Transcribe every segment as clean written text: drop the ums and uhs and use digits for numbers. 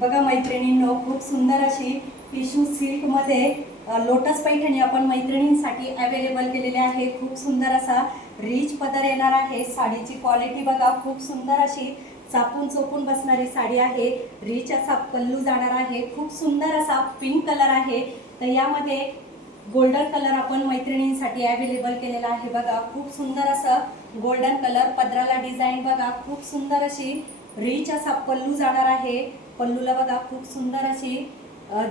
बघा मैत्रिणींनो, खूप सुंदर अशी टिश्यू सिल्क मध्ये लोटस पैठणी आपण मैत्रिणींसाठी अवेलेबल केलेली आहे। खूप सुंदर असा रिच पदर येणार आहे। साडीची क्वालिटी बघा, खूप सुंदर अशी चापून चोपून बसणारी साडी आहे। रिच असा पल्लू जाणार आहे। खूप सुंदर असा पिंक कलर आहे। तर यामध्ये गोल्डन कलर आपण मैत्रिणींसाठी अवेलेबल केलेला आहे। बघा खूप सुंदर असं गोल्डन कलर पदराला डिझाइन बघा, खूप सुंदर अशी रिच असा पल्लू जाणार आहे। पल्लूला बघा खूप सुंदर अशी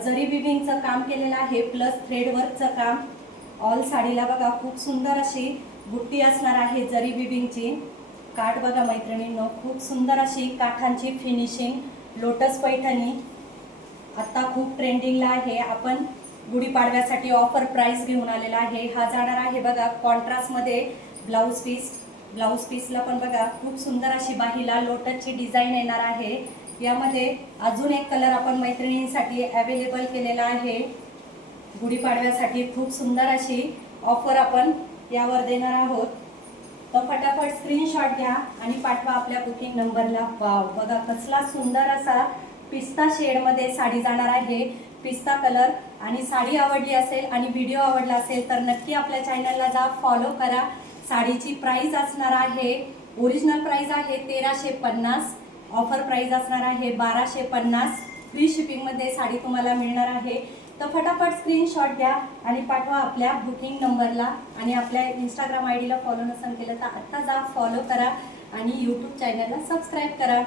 जरी विविंगचं काम केलेलं आहे, प्लस थ्रेड वर्कचं काम। ऑल साडीला बघा खूप सुंदर अशी बुट्टी असणार आहे जरी विविंगची। काठ बघा मैत्रिणींनो, खूप सुंदर अशी काठांची फिनिशिंग। लोटस पैठणी आता खूप ट्रेंडिंगला आहे। आपण गुढीपाडव्यासाठी ऑफर प्राइस घेऊन आलेला आहे। हा जाणार आहे बघा कॉन्ट्रास्ट मध्ये ब्लाउज पीस। ब्लाउज पीसला पण बघा खूप सुंदर अशी बाहीला लोटसची डिझाइन येणार आहे। यामध्ये अजून एक कलर आपण मैत्रिणींसाठी अवेलेबल केलेला आहे। गुढीपाडव्यासाठी खूप सुंदर अशी ऑफर आपण यावर देणार आहोत। तर फटाफट स्क्रीनशॉट घ्या आणि पाठवा आपल्या बुकिंग नंबरला। वाव, बघा कसला सुंदर असा पिस्ता शेड मध्ये साडी जाणार आहे। पिस्ता कलर। आणि साडी आवडली असेल आणि व्हिडिओ आवडला असेल तर नक्की आपल्या चॅनलला जा, फॉलो करा। साडीची प्राइस असणार आहे, ओरिजिनल प्राइस आहे 1350, ऑफर प्राइस असणार आहे 1250। फ्री शिपिंग मध्ये साडी तुम्हाला मिळणार आहे। तर फटाफट स्क्रीनशॉट द्या आणि पाठवा आपल्या बुकिंग नंबरला। आणि आपल्या इंस्टाग्राम आयडीला फॉलो नसेल केलं तर आत्ता जा, फॉलो करा आणि यूट्यूब चॅनलला सबस्क्राईब करा।